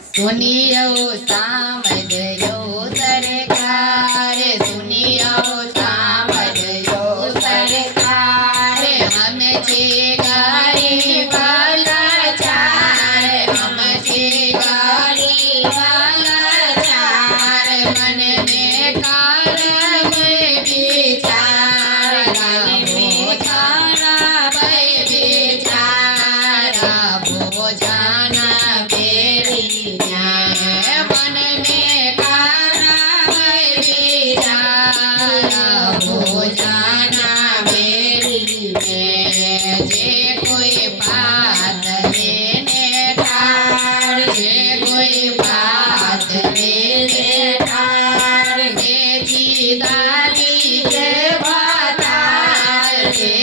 सुनियो सामजयो सरकार, सुनियो सामजयो सरकार, हम छे गरीब लाचार, हम छे गरीब लाचार, मन में करब विचार, भोजन विचार, भोजन बेरी मन में करब विचार, भोजन बेरी जे कोई बात लेने ठार, जे कोई बात लेने ठार, जे दादी के बतार, जे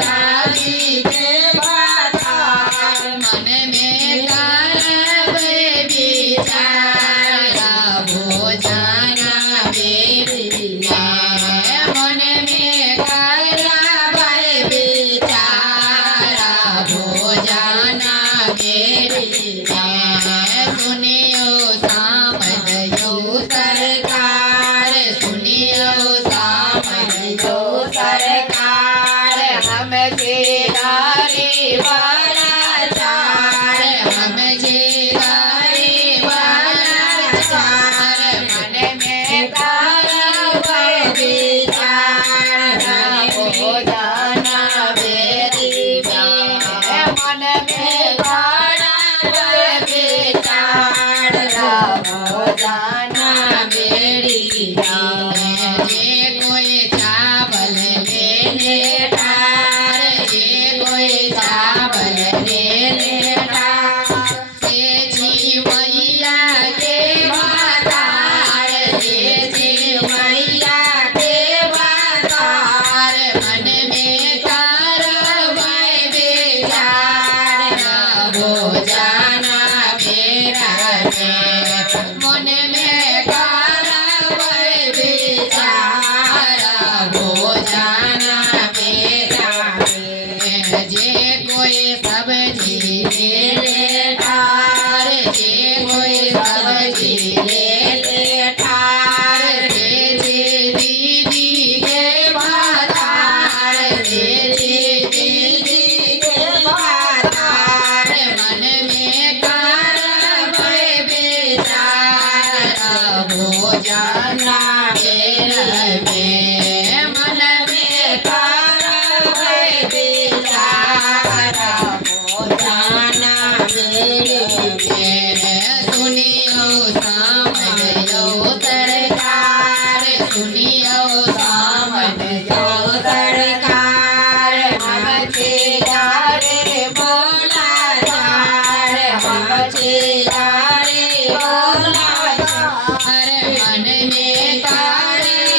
दादी के बतार, मन में करब विचार, भोजन बेरी मन में करब विचार, भोजन बेरी सुनियो सामजयो सरकार, सुनियो सामजयो सरकार, हम छे गरीब लाचार, हम छे गरीब लाचार, मन में करब विचार, भोजन बेरी मन में करब विचार, भोजन बेरी जे कोई चावल लेने ठार, जे कोई चावल लेने ठार, से मैया के बतार, से मैया के बतार, मन में करब विचार, भोजन बेरा मन में करब विचार, भोजन बेरा जे कोई सब्जी लेने ठार, जे कोई सब्जी लेने ठार, जे दीदी के बतार, जे दीदी के बतार, मन में करब विचार, भोजन बेरबे मन में करब विचार, भोजन बेरबे सुनियो सामजयो सरकार, सुनियो सामजयो सरकार, हम छे गरीब लाचार, हम छे गरीब लाचार, मन में करब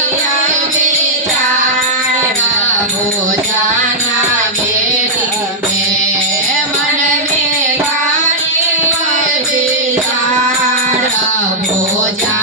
विचार, भोजन बेरी मन में करब विचार, भोजन